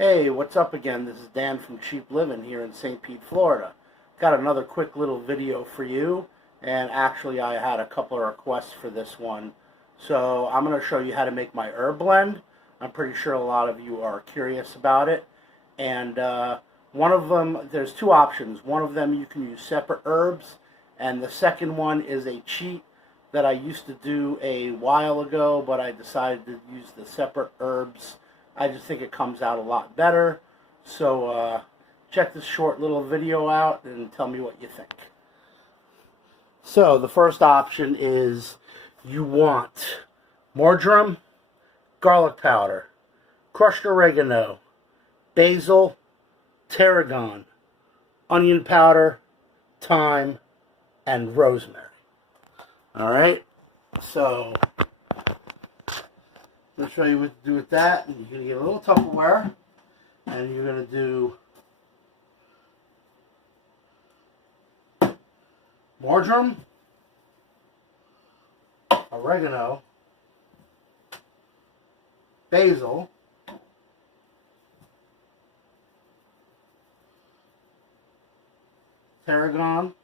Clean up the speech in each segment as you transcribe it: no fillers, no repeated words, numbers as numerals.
Hey, what's up again? This is Dan from Cheap Living here in St. Pete, Florida. Got another quick little video for you, and actually I had a couple of requests for this one. So I'm going to show you how to make my herb blend. I'm pretty sure a lot of you are curious about it. And one of them, there's two options. One of them you can use separate herbs, and the second one is a cheat that I used to do a while ago, but I decided to use the separate herbs. I just think it comes out a lot better. So check this short little video out and tell me what you think. So the first option is you want marjoram, garlic powder, crushed oregano, basil, tarragon, onion powder, thyme, and rosemary. Alright, so I'm going to show you what to do with that. And you're going to get a little Tupperware, and you're going to do marjoram, oregano, basil, tarragon,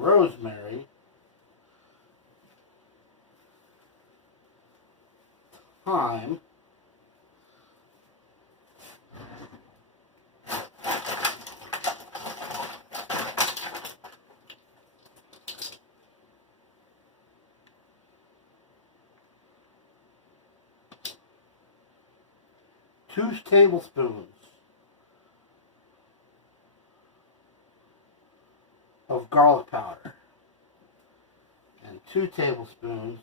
rosemary, thyme, two tablespoons of garlic powder, and 2 tablespoons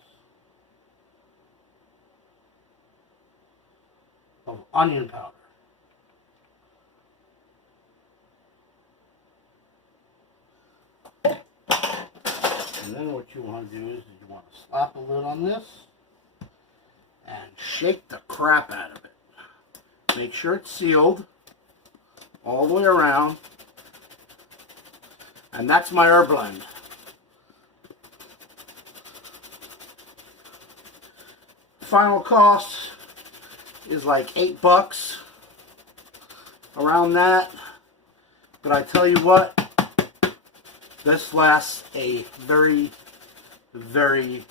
of onion powder. And then what you want to do is you want to slap a lid on this and shake the crap out of it. Make sure it's sealed all the way around. And that's my herb blend. Final cost is like $8, around that. But I tell you what, this lasts a very, very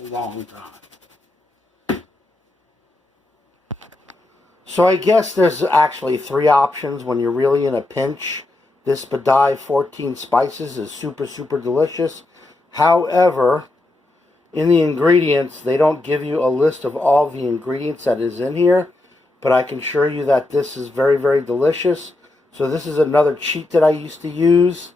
long time. So I guess there's actually 3 options when you're really in a pinch. This Badai 14 Spices is super, super delicious. However, in the ingredients, they don't give you a list of all the ingredients that is in here. But I can assure you that this is very, very delicious. So this is another cheat that I used to use.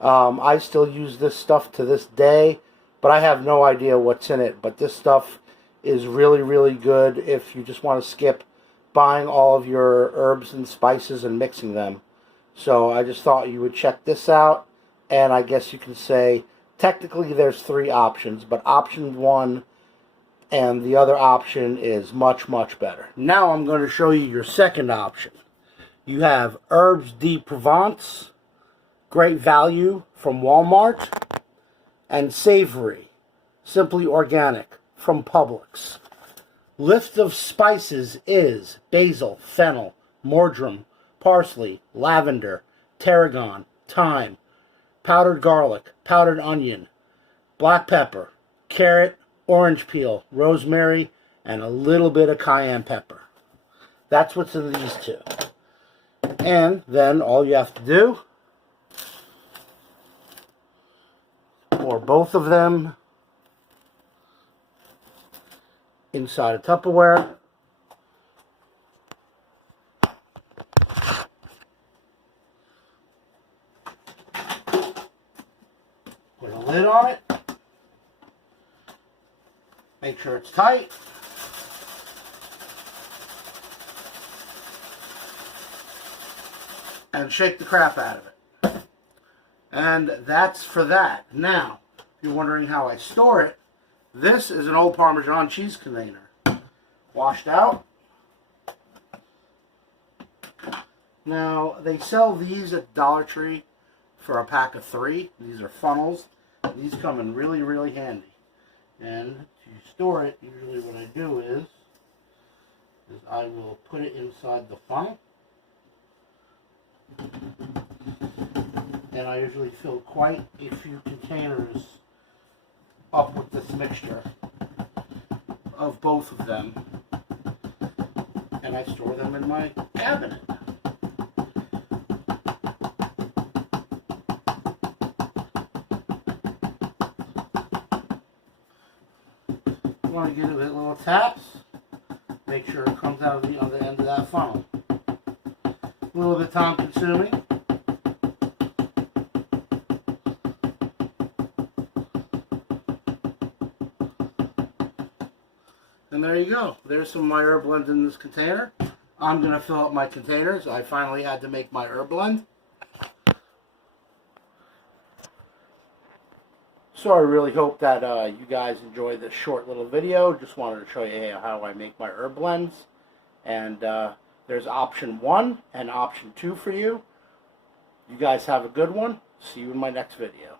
I still use this stuff to this day. But I have no idea what's in it. But this stuff is really, really good if you just want to skip buying all of your herbs and spices and mixing them. So I just thought you would check this out, and I guess you can say technically there's 3 options, but option 1 and the other option is much, much better. Now I'm going to show you your second option. You have Herbes de Provence, great value from Walmart, and Savory, simply organic from Publix. List of spices is basil, fennel, marjoram, parsley, lavender, tarragon, thyme, powdered garlic, powdered onion, black pepper, carrot, orange peel, rosemary, and a little bit of cayenne pepper. That's what's in these 2. And then all you have to do, pour both of them inside a Tupperware. Put a lid on it. Make sure it's tight. And shake the crap out of it. And that's for that. Now, if you're wondering how I store it, this is an old Parmesan cheese container. Washed out. Now, they sell these at Dollar Tree for a pack of 3. These are funnels. These come in really, really handy. And to store it, usually what I do is I will put it inside the funnel. And I usually fill quite a few containers up with this mixture of both of them. And I store them in my cabinet. You want to give it little taps. Make sure it comes out of the other end of that funnel. A little bit time consuming. And there you go. There's some of my herb blends in this container. I'm going to fill up my containers. I finally had to make my herb blend. So I really hope that you guys enjoyed this short little video. Just wanted to show you how I make my herb blends. And there's option 1 and option 2 for you. You guys have a good one. See you in my next video.